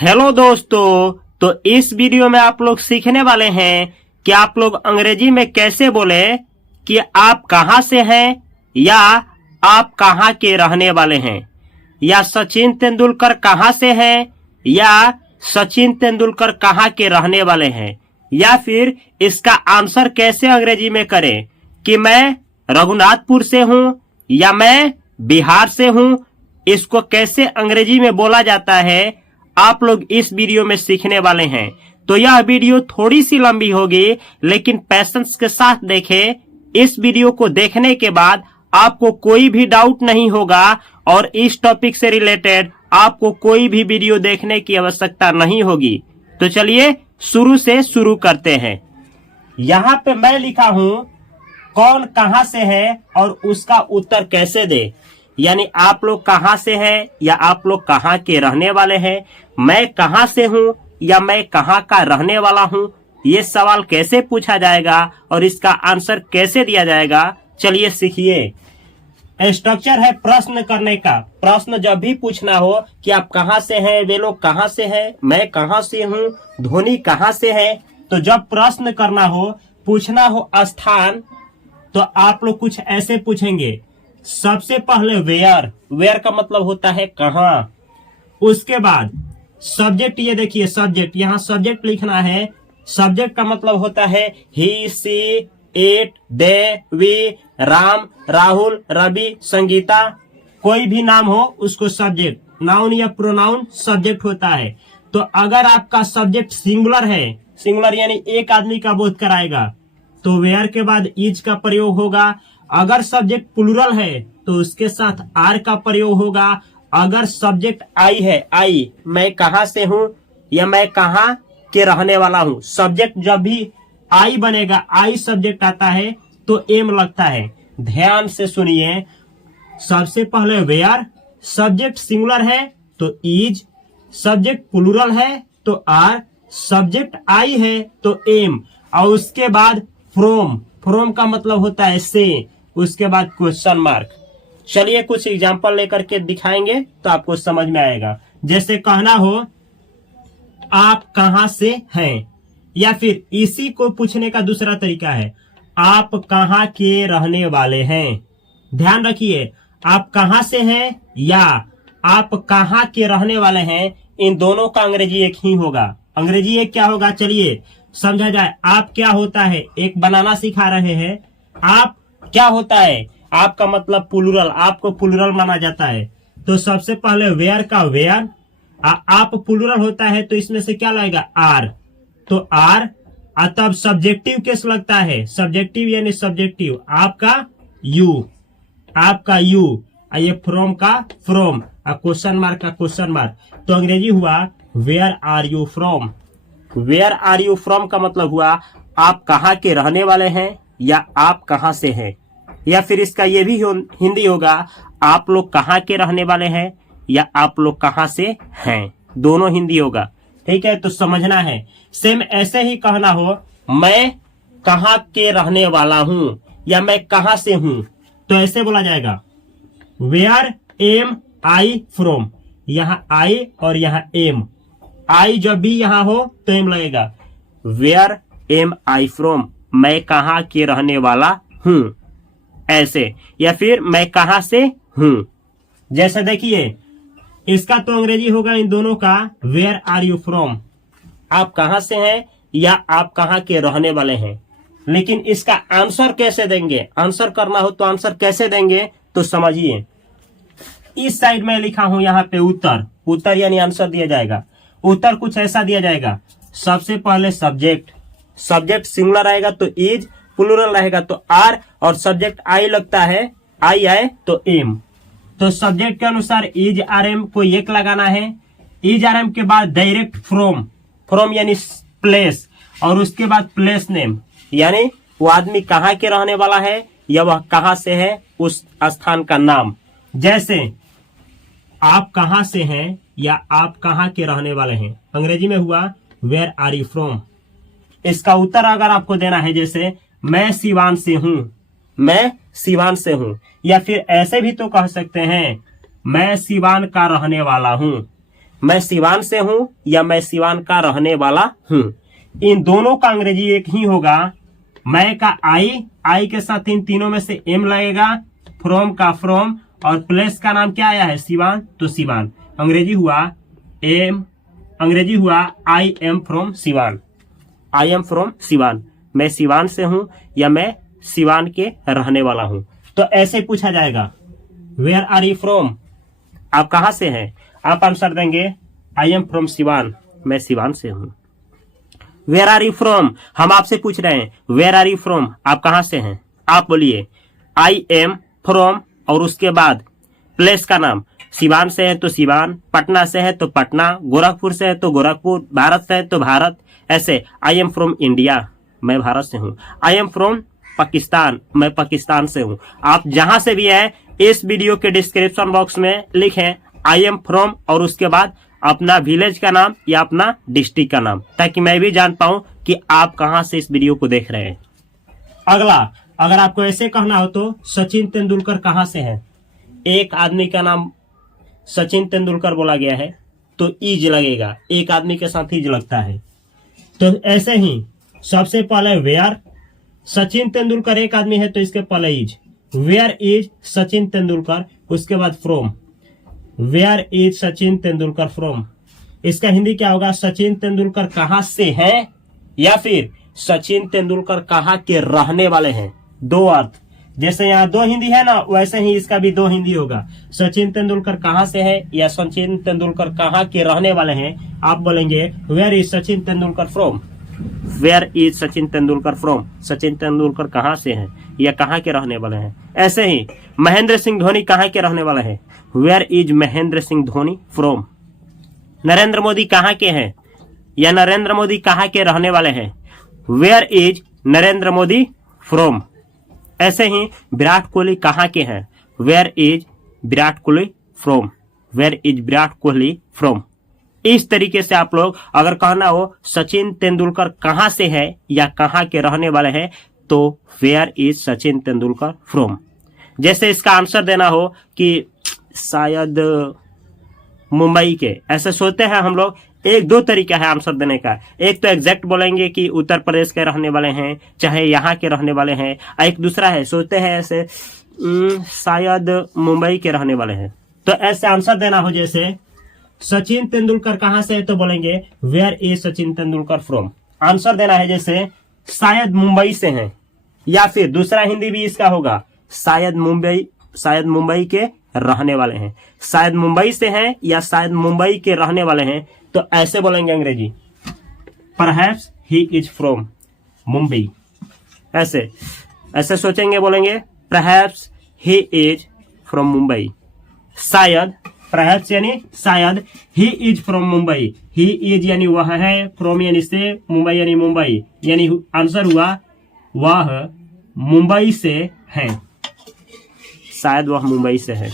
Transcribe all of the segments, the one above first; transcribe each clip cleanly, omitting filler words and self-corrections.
Hello दोस्तों, तो इस वीडियो में आप लोग सीखने वाले हैं कि आप लोग अंग्रेजी में कैसे बोले कि आप कहां से हैं या आप कहां के रहने वाले हैं, या सचिन तेंदुलकर कहां से हैं या सचिन तेंदुलकर कहां के रहने वाले हैं, या फिर इसका आंसर कैसे अंग्रेजी में करें कि मैं रघुनाथपुर से हूं या मैं बिहार से हूं। इसको कैसे अंग्रेजी में बोला जाता है आप लोग इस वीडियो में सीखने वाले हैं। तो यह वीडियो थोड़ी सी लंबी होगी, लेकिन पैशंस के साथ देखें। इस वीडियो को देखने के बाद आपको कोई भी डाउट नहीं होगा और इस टॉपिक से रिलेटेड आपको कोई भी वीडियो देखने की आवश्यकता नहीं होगी। तो चलिए शुरू से शुरू करते हैं। यहाँ पे मैं लिखा हूं कौन कहां से है और उसका उत्तर कैसे दे, यानी आप लोग कहां से हैं या आप लोग कहां के रहने वाले हैं, मैं कहां से हूं या मैं कहां का रहने वाला हूं। ये सवाल कैसे पूछा जाएगा और इसका आंसर कैसे दिया जाएगा, चलिए सीखिए। स्ट्रक्चर है प्रश्न करने का। प्रश्न जब भी पूछना हो कि आप कहां से हैं, वे लोग कहां से हैं, मैं कहां से हूं, धोनी कहां से है, तो जब प्रश्न करना हो, पूछना हो स्थान, तो आप लोग कुछ ऐसे पूछेंगे। सबसे पहले वेयर, वेयर का मतलब होता है कहां। उसके बाद सब्जेक्ट, ये देखिए सब्जेक्ट, यहाँ सब्जेक्ट लिखना है। सब्जेक्ट का मतलब होता है he, she, it, they, we, Ram, Rahul, Ravi, Sangeeta. कोई भी नाम हो उसको सब्जेक्ट, नाउन या प्रोनाउन सब्जेक्ट होता है। तो अगर आपका सब्जेक्ट सिंगुलर है, सिंगुलर यानी एक आदमी का बोध कराएगा, तो वेयर के बाद इज का प्रयोग होगा। अगर सब्जेक्ट प्लूरल है तो उसके साथ आर का प्रयोग होगा। अगर सब्जेक्ट आई है, आई, मैं कहां से हूं या मैं कहां के रहने वाला हूं, सब्जेक्ट जब भी आई बनेगा, आई सब्जेक्ट आता है तो एम लगता है। ध्यान से सुनिए, सबसे पहले वेयर, सब्जेक्ट सिंगुलर है तो इज, सब्जेक्ट प्लूरल है तो आर, सब्जेक्ट आई है तो एम, और उसके बाद फ्रॉम, फ्रॉम का मतलब होता है से, उसके बाद क्वेश्चन मार्क। चलिए कुछ एग्जांपल लेकर के दिखाएंगे तो आपको समझ में आएगा। जैसे कहना हो आप कहां से हैं, या फिर इसी को पूछने का दूसरा तरीका है आप कहां के रहने वाले हैं। ध्यान रखिए, आप कहां से हैं या आप कहां के रहने वाले हैं, इन दोनों का अंग्रेजी एक ही होगा। अंग्रेजी एक क्या होगा, चलिए समझा जाए। आप क्या होता है, एक बनाना सिखा रहे हैं। आप क्या होता है, आपका मतलब प्लूरल, आपको प्लूरल माना जाता है। तो सबसे पहले वेयर का वेयर, आप प्लूरल होता है तो इसमें से क्या लगेगा, आर, तो आर। तब सब्जेक्टिव केस लगता है, सब्जेक्टिव यानी सब्जेक्टिव, आपका यू, आपका यू, ये फ्रॉम का फ्रॉम, क्वेश्चन मार्क का क्वेश्चन मार्क। तो अंग्रेजी हुआ where are you from. Where are you from का मतलब हुआ आप कहां के रहने वाले हैं या आप कहां से हैं। या फिर इसका ये भी हिंदी होगा आप लोग कहां के रहने वाले हैं या आप लोग कहां से हैं, दोनों हिंदी होगा। ठीक है, तो समझना है। सेम ऐसे ही कहना हो मैं कहां के रहने वाला हूं या मैं कहां से हूं, तो ऐसे बोला जाएगा वेयर एम आई फ्रॉम। यहाँ आई और यहाँ एम, आई जब भी यहाँ हो तो एम लगेगा। वेयर एम आई फ्रॉम, मैं कहां के रहने वाला हूं, ऐसे। या फिर मैं कहां से हूं, जैसे देखिए इसका तो अंग्रेजी होगा इन दोनों का वेयर आर यू फ्रॉम, आप कहां से हैं या आप कहां के रहने वाले हैं। लेकिन इसका आंसर कैसे देंगे, आंसर करना हो तो आंसर कैसे देंगे, तो समझिए। इस साइड में लिखा हूं यहाँ पे उत्तर, उत्तर यानी आंसर दिया जाएगा। उत्तर कुछ ऐसा दिया जाएगा, सबसे पहले सब्जेक्ट, सब्जेक्ट सिंगुलर आएगा तो इज, प्लूरल रहेगा तो आर, और सब्जेक्ट आई लगता है, आई आए तो एम। तो सब्जेक्ट के अनुसार इज आर एम को एक लगाना है। इज आर एम के बाद डायरेक्ट फ्रॉम, फ्रॉम यानी प्लेस, और उसके बाद प्लेस नेम, यानी वो आदमी कहाँ के रहने वाला है या वह कहाँ से है, उस स्थान का नाम। जैसे आप कहाँ से हैं या आप कहाँ के रहने वाले हैं, अंग्रेजी में हुआ वेयर आर यू फ्रॉम। इसका उत्तर अगर आपको देना है, जैसे मैं सिवान से हूं, मैं सिवान से हूं, या फिर ऐसे भी तो कह सकते हैं मैं सिवान का रहने वाला हूं। मैं सिवान से हूं या मैं सिवान का रहने वाला हूं। इन दोनों का अंग्रेजी एक ही होगा। मैं का आई के साथ इन तीनों में से एम लगेगा, फ्रॉम का फ्रॉम, और प्लेस का नाम क्या आया है सिवान, तो सिवान। अंग्रेजी हुआ I am from Siwan. I am from Siwan, मैं सिवान से हूं या मैं सिवान के रहने वाला हूं। तो ऐसे पूछा जाएगा वेयर आर यू फ्रॉम, आप कहां से हैं। आप आंसर देंगे आई एम फ्रॉम सिवान, मैं सिवान से हूं। वेयर आर यू फ्रॉम, हम आपसे पूछ रहे हैं वेयर आर यू फ्रॉम, आप कहां से हैं। आप बोलिए आई एम फ्रॉम और उसके बाद प्लेस का नाम, सिवान से है तो सिवान, पटना से है तो पटना, गोरखपुर से है तो गोरखपुर, भारत से है तो भारत। ऐसे आई एम फ्रॉम इंडिया, मैं भारत से हूं। आई एम फ्रॉम पाकिस्तान, मैं पाकिस्तान से हूं। आप जहां से भी है इस वीडियो के डिस्क्रिप्शन बॉक्स में लिखें आई एम फ्रॉम और उसके बाद अपना विलेज का नाम या अपना डिस्ट्रिक्ट का नाम, ताकि मैं भी जान पाऊं कि आप कहां से इस वीडियो को देख रहे हैं। अगला, अगर आपको ऐसे कहना हो तो सचिन तेंदुलकर कहां से हैं। एक आदमी का नाम सचिन तेंदुलकर बोला गया है तो ईज लगेगा, एक आदमी के साथ ईज लगता है। तो ऐसे ही सबसे पहले वेयर, सचिन तेंदुलकर एक आदमी है तो इसके पहले is, where is Sachin Tendulkar, उसके बाद from, where is Sachin Tendulkar from. इसका हिंदी क्या होगा, सचिन तेंदुलकर कहां से हैं या फिर सचिन तेंदुलकर कहां के रहने वाले हैं। दो अर्थ, जैसे यहाँ दो हिंदी है ना, वैसे ही इसका भी दो हिंदी होगा। सचिन तेंदुलकर कहां से है या सचिन तेंदुलकर कहां के रहने वाले हैं। आप बोलेंगे where is Sachin Tendulkar from, where is Sachin Tendulkar from, Sachin Tendulkar कहां से हैं या कहां के रहने वाले हैं। ऐसे ही महेंद्र सिंह धोनी कहां के रहने वाले हैं, where is Mahendra Singh Dhoni from. Narendra Modi कहां के हैं या नरेंद्र मोदी कहां के रहने वाले हैं, where is Narendra Modi from. ऐसे ही विराट कोहली कहां के हैं, where is Virat Kohli from, where is Virat Kohli from. इस तरीके से आप लोग अगर कहना हो सचिन तेंदुलकर कहां से है या कहां के रहने वाले हैं तो where is Sachin Tendulkar from. जैसे इसका आंसर देना हो कि शायद मुंबई के, ऐसे सोचते हैं हम लोग। एक दो तरीका है आंसर देने का, एक तो एग्जैक्ट बोलेंगे कि उत्तर प्रदेश के रहने वाले हैं चाहे यहाँ के रहने वाले हैं, एक दूसरा है सोचते हैं ऐसे शायद मुंबई के रहने वाले हैं। तो ऐसे आंसर देना हो जैसे सचिन तेंदुलकर कहां से है तो बोलेंगे where is Sachin Tendulkar from. Answer देना है जैसे शायद मुंबई से हैं, या फिर दूसरा हिंदी भी इसका होगा शायद मुंबई के रहने वाले हैं, शायद मुंबई से हैं या शायद मुंबई के रहने वाले हैं। तो ऐसे बोलेंगे अंग्रेजी perhaps he is from Mumbai. ऐसे सोचेंगे, बोलेंगे perhaps he is from Mumbai. शायद, परहैप्स यानी शायद, he is from Mumbai, he is यानी वह है, फ्रॉम यानी से, मुंबई यानी मुंबई, यानी आंसर हुआ वह मुंबई से है, शायद वह मुंबई से है।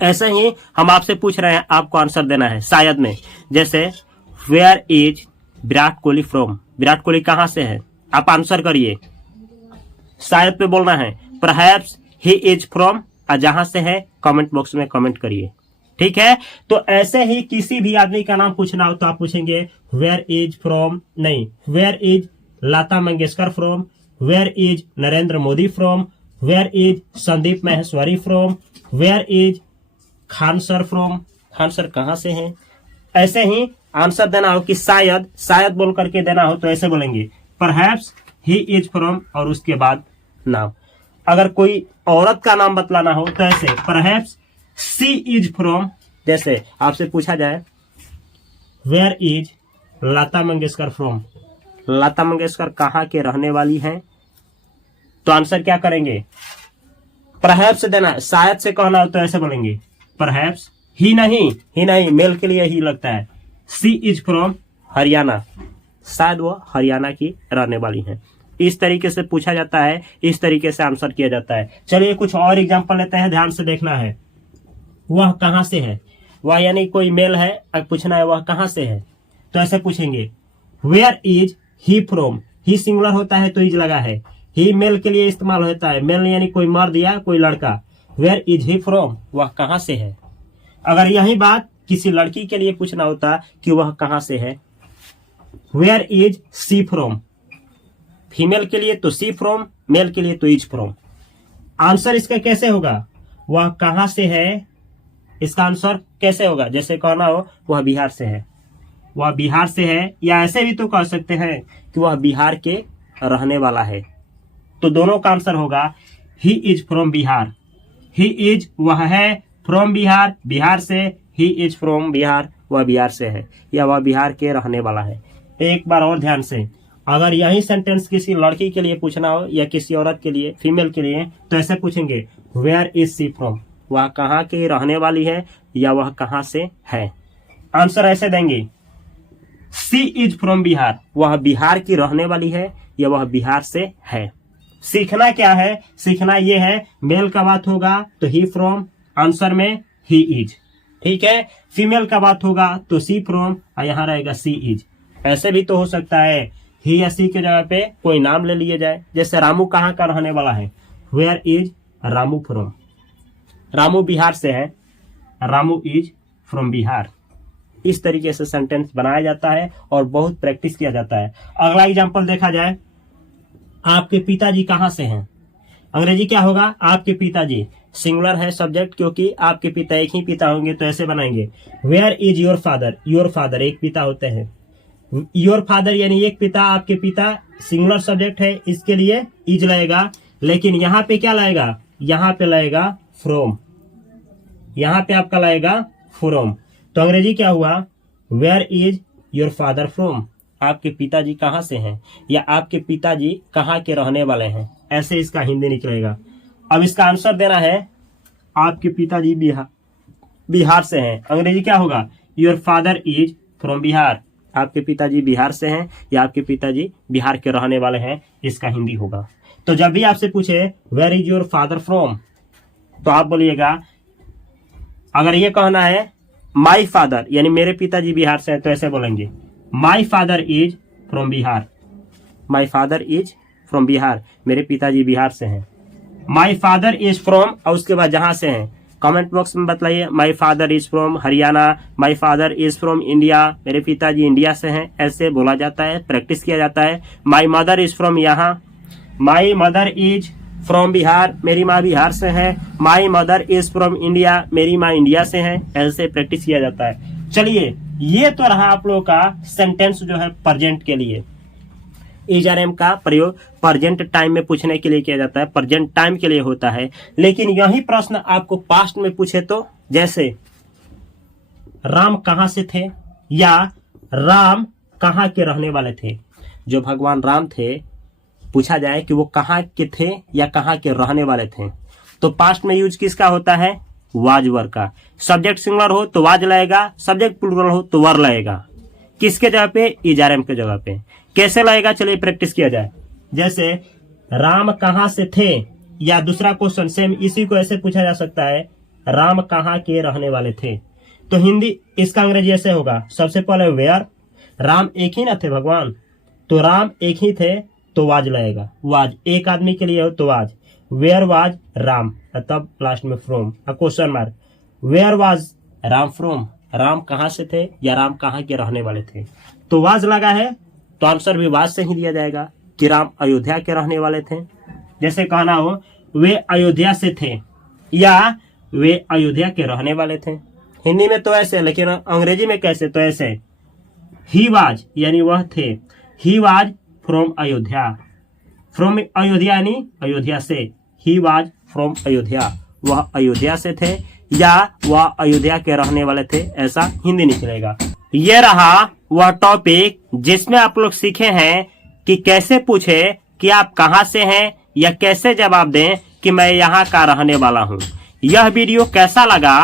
ऐसे ही हम आपसे पूछ रहे हैं, आपको आंसर देना है शायद में। जैसे where is Virat Kohli from, Virat Kohli कहां से है, आप आंसर करिए। शायद पे बोलना है परहैप्स ही इज फ्रॉम, और जहां से है कमेंट बॉक्स में कमेंट करिए, ठीक है। तो ऐसे ही किसी भी आदमी का नाम पूछना हो तो आप पूछेंगे वेयर इज फ्रॉम, नहीं, where is Lata Mangeshkar from, where is Narendra Modi from, where is Sandeep Maheshwari from, where is Khan sir from, Khan sir कहां से हैं। ऐसे ही आंसर देना हो कि शायद बोल करके देना हो तो ऐसे बोलेंगे परहैप्स ही इज फ्रॉम और उसके बाद नाम। अगर कोई औरत का नाम बतलाना हो तो ऐसे परहैप्स सी इज फ्रॉम। जैसे आपसे पूछा जाए where is Lata Mangeshkar from, Lata Mangeshkar कहां के रहने वाली हैं, तो आंसर क्या करेंगे, परहैप्स देना। शायद से कहना हो तो ऐसे बोलेंगे परहैप्स ही नहीं, मेल के लिए ही लगता है। सी इज फ्रॉम हरियाणा, शायद वो हरियाणा की रहने वाली हैं। इस तरीके से पूछा जाता है, इस तरीके से आंसर किया जाता है। चलिए कुछ और एग्जांपल लेते हैं, ध्यान से देखना है। वह कहां से है, वह यानी कोई मेल है, अगर पूछना है वह कहां से है तो ऐसे पूछेंगे where is he from, he singular होता है तो इज लगा है, ही मेल के लिए इस्तेमाल होता है, मेल यानी कोई मर्द या कोई लड़का। वेयर इज ही फ्रॉम, वह कहां से है। अगर यही बात किसी लड़की के लिए पूछना होता कि वह कहां से है, where is she from. Female के लिए तो सी फ्रॉम, मेल के लिए तो इज फ्रॉम। आंसर इसका कैसे होगा, वह कहां से है, इसका आंसर कैसे होगा, जैसे कहना हो वह बिहार से है, वह बिहार से है, या ऐसे भी तो कह सकते हैं कि वह बिहार के रहने वाला है। तो दोनों का आंसर होगा he is from Bihar. He is वह है, फ्रॉम बिहार बिहार से, ही इज फ्रॉम बिहार वह बिहार से है या वह बिहार के रहने वाला है। एक बार और ध्यान से, अगर यही सेंटेंस किसी लड़की के लिए पूछना हो या किसी औरत के लिए, फीमेल के लिए, तो ऐसे पूछेंगे वेयर इज सी फ्रॉम, वह कहाँ की रहने वाली है या वह कहाँ से है। आंसर ऐसे देंगे सी इज फ्रॉम बिहार, वह बिहार की रहने वाली है या वह बिहार से है। सीखना क्या है, सीखना ये है मेल का बात होगा तो ही फ्रॉम, आंसर में ही इज, ठीक है। फीमेल का बात होगा तो सी फ्रॉम और यहाँ रहेगा सी इज। ऐसे भी तो हो सकता है ही या सी के जगह पे कोई नाम ले लिए जाए, जैसे रामू कहाँ का रहने वाला है, where is Ramu from, Ramu Bihar से है, रामू इज फ्रॉम बिहार। इस तरीके से सेंटेंस बनाया जाता है और बहुत प्रैक्टिस किया जाता है। अगला एग्जांपल देखा जाए, आपके पिताजी कहाँ से हैं, अंग्रेजी क्या होगा, आपके पिताजी। सिंगुलर है सब्जेक्ट क्योंकि आपके पिता एक ही पिता होंगे, तो ऐसे बनाएंगे where is your father, your father एक पिता होते हैं, योर फादर यानी एक पिता, आपके पिता सिंगुलर सब्जेक्ट है, इसके लिए इज लगेगा, लेकिन यहाँ पे क्या लगेगा, यहाँ पे लगेगा फ्रॉम, यहाँ पे आपका लगेगा फ्रॉम। तो अंग्रेजी क्या हुआ, where is your father from, आपके पिताजी कहाँ से हैं या आपके पिताजी कहाँ के रहने वाले हैं, ऐसे इसका हिंदी निकलेगा। अब इसका आंसर देना है आपके पिताजी बिहार से हैं, अंग्रेजी क्या होगा, your father is from Bihar, आपके पिताजी बिहार से हैं या आपके पिताजी बिहार के रहने वाले हैं, इसका हिंदी होगा। तो जब भी आपसे पूछे where is your father from, तो आप बोलिएगा, अगर ये कहना है माई फादर यानी मेरे पिताजी बिहार से हैं, तो ऐसे बोलेंगे my father is from Bihar, my father is from Bihar, मेरे पिताजी बिहार से हैं। माई फादर इज फ्रॉम और उसके बाद जहां से हैं कमेंट बॉक्स में बताइए, my father is from Haryana, my father is from India, मेरे पिताजी इंडिया से हैं, ऐसे बोला जाता है, प्रैक्टिस किया जाता है। माई मदर इज फ्रॉम यहाँ, my mother is from Bihar, मेरी माँ बिहार से है, my mother is from India, मेरी माँ इंडिया से है, ऐसे प्रैक्टिस किया जाता है। चलिए, ये तो रहा आप लोगों का सेंटेंस जो है प्रेजेंट के लिए। इज आर एम का प्रयोग प्रेजेंट टाइम में पूछने के लिए किया जाता है, प्रेजेंट टाइम के लिए होता है। लेकिन यही प्रश्न आपको पास्ट में पूछे तो, जैसे राम कहाँ से थे या राम कहाँ के रहने वाले थे, जो भगवान राम थे, पूछा जाए कि वो कहाँ के थे या कहाँ के रहने वाले थे, तो पास्ट में यूज किसका होता है, वाज वर का। सब्जेक्ट सिंगुलर हो तो वाज लगेगा, सब्जेक्ट प्लूरल हो तो वर लगेगा। किसके जगह पे, इज आर एम के जगह पे। कैसे लगेगा, चलिए प्रैक्टिस किया जाए। जैसे राम कहाँ से थे, या दूसरा क्वेश्चन सेम इसी को ऐसे पूछा जा सकता है, राम कहाँ के रहने वाले थे, तो हिंदी इसका अंग्रेजी ऐसे होगा, सबसे पहले वेयर, राम एक ही ना थे भगवान, तो राम एक ही थे तो वाज लगेगा, वाज एक आदमी के लिए हो तो वाज, वेयर वाज राम, तब लास्ट में from question mark, where was Ram from, Ram कहाँ से थे या राम कहाँ के रहने वाले थे, तो वाज लगा है तो आंसर भी वाज से ही दिया जाएगा कि राम अयोध्या के रहने वाले थे। जैसे कहना हो वे अयोध्या से थे या वे अयोध्या के रहने वाले थे, हिंदी में तो ऐसे, लेकिन अंग्रेजी में कैसे, तो ऐसे ही वाज यानी वह थे, he was from Ayodhya, from Ayodhya यानी अयोध्या से, ही वाज फ्रॉम अयोध्या, वह अयोध्या से थे या वह अयोध्या के रहने वाले थे, ऐसा हिंदी निकलेगा। ये रहा वह टॉपिक जिसमें आप लोग सीखे हैं कि कैसे पूछे कि आप कहां से हैं या कैसे जवाब दें कि मैं यहाँ का रहने वाला हूँ। यह वीडियो कैसा लगा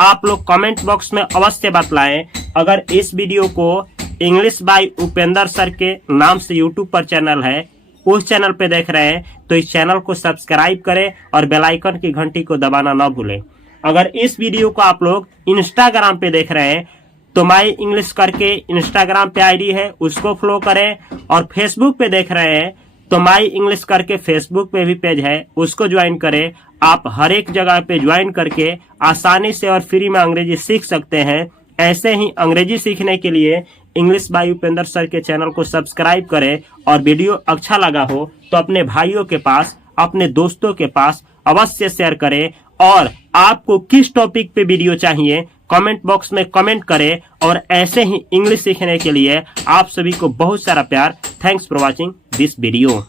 आप लोग कमेंट बॉक्स में अवश्य बतलाएं। अगर इस वीडियो को इंग्लिश बाय उपेंद्र सर के नाम से यूट्यूब पर चैनल है, उस चैनल पे देख रहे हैं तो इस चैनल को सब्सक्राइब करें और बेल आइकन की घंटी को दबाना न भूलें। अगर इस वीडियो को आप लोग इंस्टाग्राम पे देख रहे हैं तो माई इंग्लिश करके इंस्टाग्राम पे आईडी है, उसको फॉलो करें, और फेसबुक पे देख रहे हैं तो माई इंग्लिश करके फेसबुक पे भी पेज है, उसको ज्वाइन करें। आप हर एक जगह पे ज्वाइन करके आसानी से और फ्री में अंग्रेजी सीख सकते हैं। ऐसे ही अंग्रेजी सीखने के लिए इंग्लिश बाय उपेंद्र सर के चैनल को सब्सक्राइब करें। और वीडियो अच्छा लगा हो तो अपने भाइयों के पास, अपने दोस्तों के पास अवश्य शेयर करें। और आपको किस टॉपिक पे वीडियो चाहिए कमेंट बॉक्स में कमेंट करें। और ऐसे ही इंग्लिश सीखने के लिए आप सभी को बहुत सारा प्यार। Thanks for watching this video.